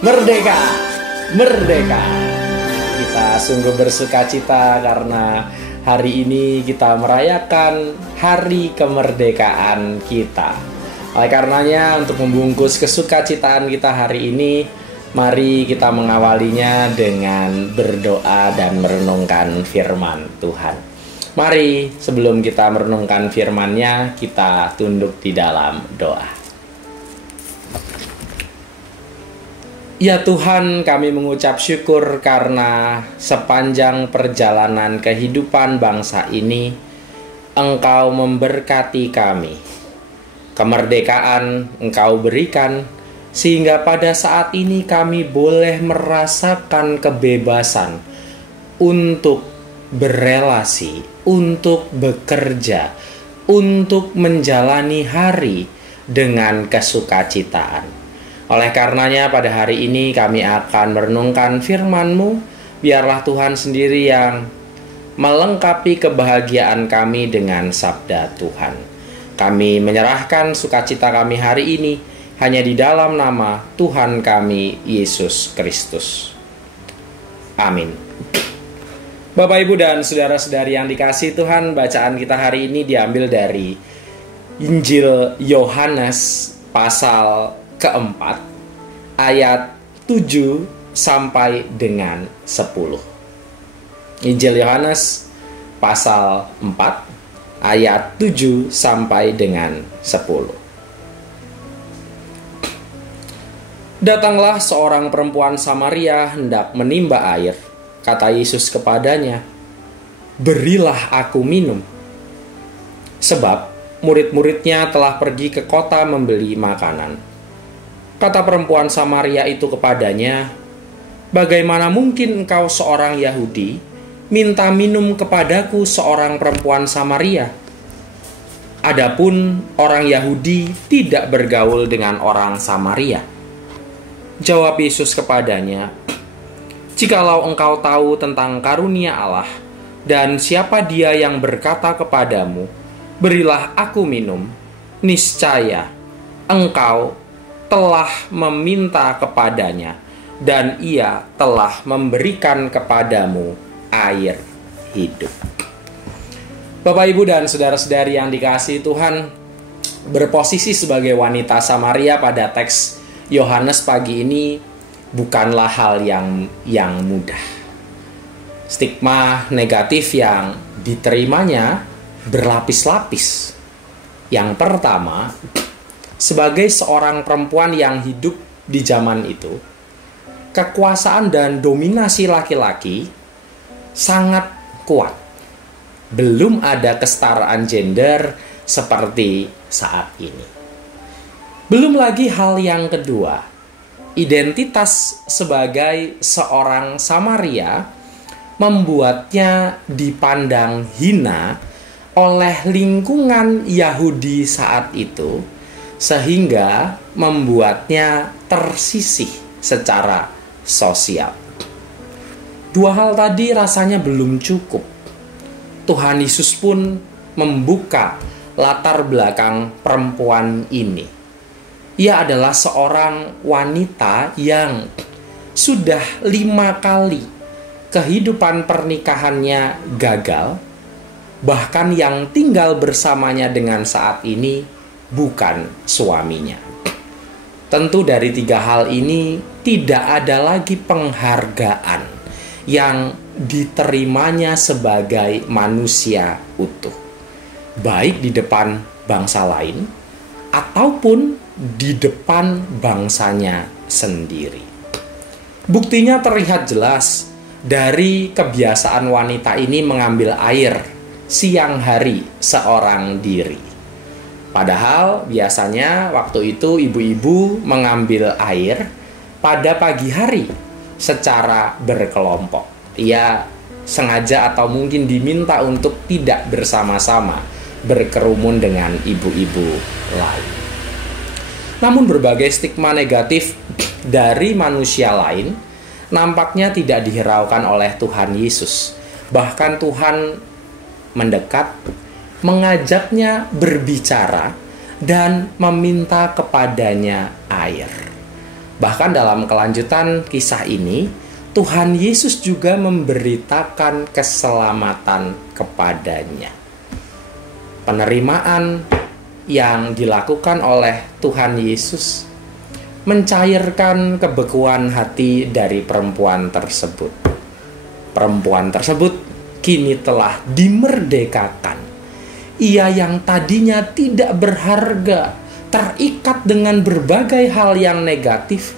Merdeka, merdeka. Kita sungguh bersuka cita karena hari ini kita merayakan hari kemerdekaan kita. Oleh karenanya, untuk membungkus kesukacitaan kita hari ini, mari kita mengawalinya dengan berdoa dan merenungkan firman Tuhan. Mari sebelum kita merenungkan firman-Nya, kita tunduk di dalam doa. Ya Tuhan, kami mengucap syukur karena sepanjang perjalanan kehidupan bangsa ini, Engkau memberkati kami. Kemerdekaan Engkau berikan, sehingga pada saat ini kami boleh merasakan kebebasan untuk berelasi, untuk bekerja, untuk menjalani hari dengan kesukacitaan. Oleh karenanya pada hari ini kami akan merenungkan firman-Mu. Biarlah Tuhan sendiri yang melengkapi kebahagiaan kami dengan sabda Tuhan. Kami menyerahkan sukacita kami hari ini hanya di dalam nama Tuhan kami, Yesus Kristus. Amin. Bapak, Ibu, dan saudara-saudari yang dikasihi Tuhan, bacaan kita hari ini diambil dari Injil Yohanes pasal keempat, ayat 7 sampai dengan 10. Injil Yohanes pasal 4, ayat 7 sampai dengan 10. Datanglah seorang perempuan Samaria hendak menimba air. Kata Yesus kepadanya, "Berilah aku minum." Sebab murid-muridnya telah pergi ke kota membeli makanan. Kata perempuan Samaria itu kepadanya, "Bagaimana mungkin engkau seorang Yahudi minta minum kepadaku seorang perempuan Samaria? Adapun orang Yahudi tidak bergaul dengan orang Samaria." Jawab Yesus kepadanya, "Jikalau engkau tahu tentang karunia Allah dan siapa Dia yang berkata kepadamu, 'Berilah aku minum,' niscaya engkau telah meminta kepadanya, dan Ia telah memberikan kepadamu air hidup." Bapak, Ibu, dan saudara-saudari yang dikasihi Tuhan, berposisi sebagai wanita Samaria pada teks Yohanes pagi ini bukanlah hal yang mudah. Stigma negatif yang diterimanya berlapis-lapis. Yang pertama, sebagai seorang perempuan yang hidup di zaman itu, kekuasaan dan dominasi laki-laki sangat kuat. Belum ada kesetaraan gender seperti saat ini. Belum lagi hal yang kedua, identitas sebagai seorang Samaria membuatnya dipandang hina oleh lingkungan Yahudi saat itu, sehingga membuatnya tersisih secara sosial. Dua hal tadi rasanya belum cukup. Tuhan Yesus pun membuka latar belakang perempuan ini. Ia adalah seorang wanita yang sudah 5 kali kehidupan pernikahannya gagal, bahkan yang tinggal bersamanya dengan saat ini bukan suaminya. Tentu dari 3 hal ini tidak ada lagi penghargaan yang diterimanya sebagai manusia utuh, baik di depan bangsa lain ataupun di depan bangsanya sendiri. Buktinya terlihat jelas dari kebiasaan wanita ini mengambil air siang hari seorang diri. Padahal biasanya waktu itu ibu-ibu mengambil air pada pagi hari secara berkelompok. Ia sengaja atau mungkin diminta untuk tidak bersama-sama berkerumun dengan ibu-ibu lain. Namun berbagai stigma negatif dari manusia lain nampaknya tidak dihiraukan oleh Tuhan Yesus. Bahkan Tuhan mendekat, mengajaknya berbicara, dan meminta kepadanya air. Bahkan dalam kelanjutan kisah ini, Tuhan Yesus juga memberitakan keselamatan kepadanya. Penerimaan yang dilakukan oleh Tuhan Yesus mencairkan kebekuan hati dari perempuan tersebut. Perempuan tersebut kini telah dimerdekakan. Ia yang tadinya tidak berharga, terikat dengan berbagai hal yang negatif,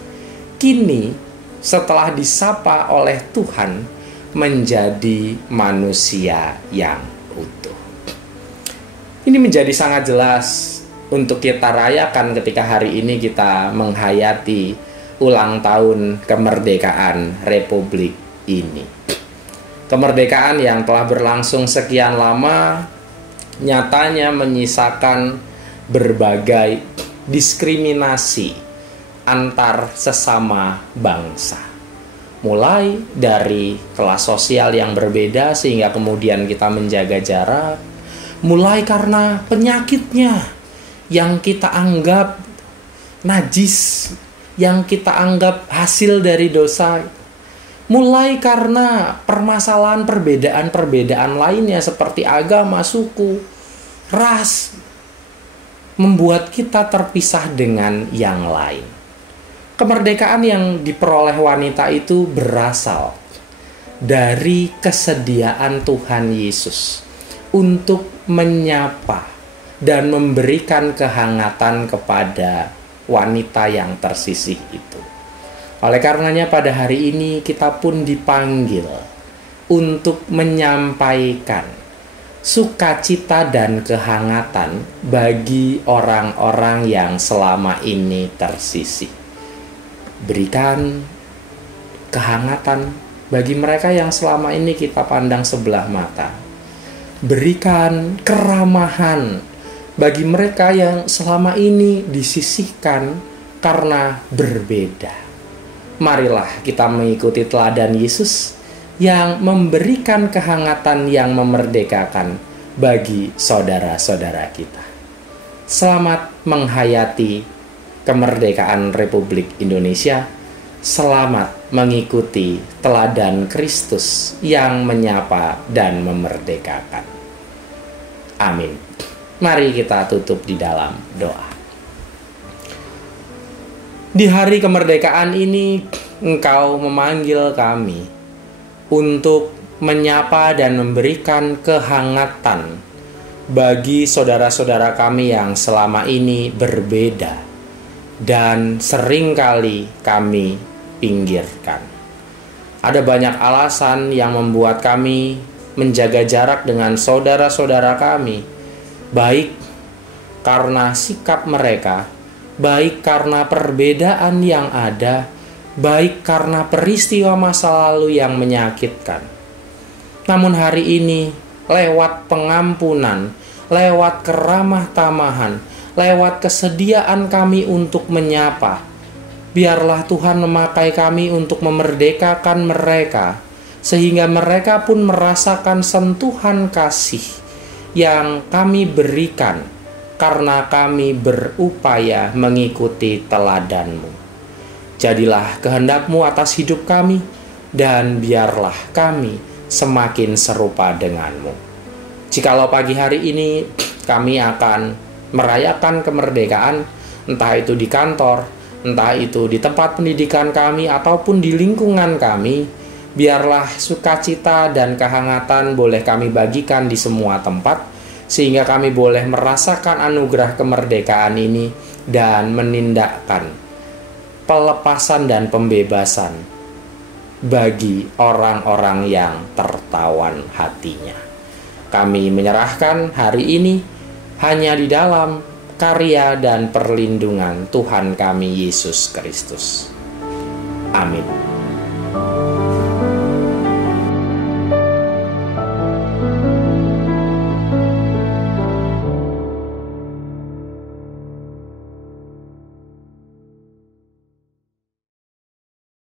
kini setelah disapa oleh Tuhan menjadi manusia yang utuh. Ini menjadi sangat jelas untuk kita rayakan ketika hari ini kita menghayati ulang tahun kemerdekaan Republik ini. Kemerdekaan yang telah berlangsung sekian lama nyatanya menyisakan berbagai diskriminasi antar sesama bangsa. Mulai dari kelas sosial yang berbeda sehingga kemudian kita menjaga jarak, mulai karena penyakitnya yang kita anggap najis, yang kita anggap hasil dari dosa, mulai karena permasalahan perbedaan-perbedaan lainnya seperti agama, suku, ras, membuat kita terpisah dengan yang lain. Kemerdekaan yang diperoleh wanita itu berasal dari kesediaan Tuhan Yesus untuk menyapa dan memberikan kehangatan kepada wanita yang tersisih itu. Oleh karenanya pada hari ini kita pun dipanggil untuk menyampaikan sukacita dan kehangatan bagi orang-orang yang selama ini tersisih. Berikan kehangatan bagi mereka yang selama ini kita pandang sebelah mata. Berikan keramahan bagi mereka yang selama ini disisihkan karena berbeda. Marilah kita mengikuti teladan Yesus yang memberikan kehangatan yang memerdekakan bagi saudara-saudara kita. Selamat menghayati kemerdekaan Republik Indonesia. Selamat mengikuti teladan Kristus yang menyapa dan memerdekakan. Amin. Mari kita tutup di dalam doa. Di hari kemerdekaan ini, Engkau memanggil kami untuk menyapa dan memberikan kehangatan bagi saudara-saudara kami yang selama ini berbeda dan seringkali kami pinggirkan. Ada banyak alasan yang membuat kami menjaga jarak dengan saudara-saudara kami, baik karena sikap mereka, baik karena perbedaan yang ada, baik karena peristiwa masa lalu yang menyakitkan. Namun hari ini, lewat pengampunan, lewat keramah tamahan, lewat kesediaan kami untuk menyapa, biarlah Tuhan memakai kami untuk memerdekakan mereka, sehingga mereka pun merasakan sentuhan kasih yang kami berikan karena kami berupaya mengikuti teladan-Mu. Jadilah kehendak-Mu atas hidup kami, dan biarlah kami semakin serupa dengan-Mu. Jikalau pagi hari ini kami akan merayakan kemerdekaan, entah itu di kantor, entah itu di tempat pendidikan kami, ataupun di lingkungan kami, biarlah sukacita dan kehangatan boleh kami bagikan di semua tempat, sehingga kami boleh merasakan anugerah kemerdekaan ini dan menindakkan pelepasan dan pembebasan bagi orang-orang yang tertawan hatinya. Kami menyerahkan hari ini hanya di dalam karya dan perlindungan Tuhan kami Yesus Kristus. Amin.